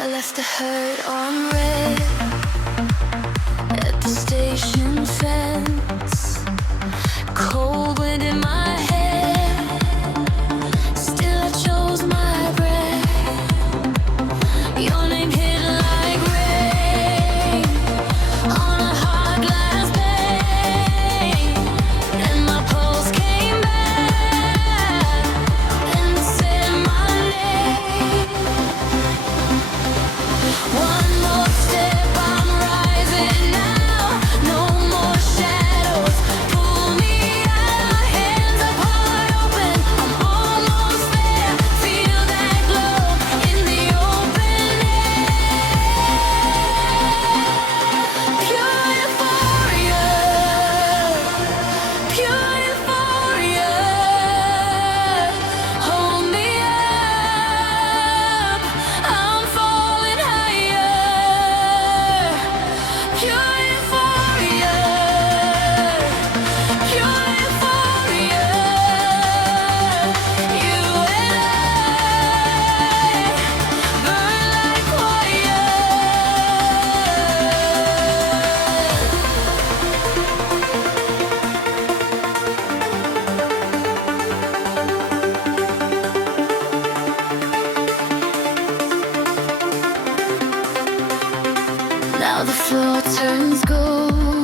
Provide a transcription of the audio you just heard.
I left the hurt on red at the station fence. Cold wind in my hair, still I chose my breath. Your name hit like rain on a hot glass pane, and my pulse came back and said my name. One more step, I'm rising now. No more shadows, pull me out. Hands up wide open, I'm almost there. Feel that glow in the open air. Pure euphoria, pure euphoria. Hold me up, I'm falling higher. Pure euphoria, pure euphoria. You and I burn like fire. Now the floor turns gold.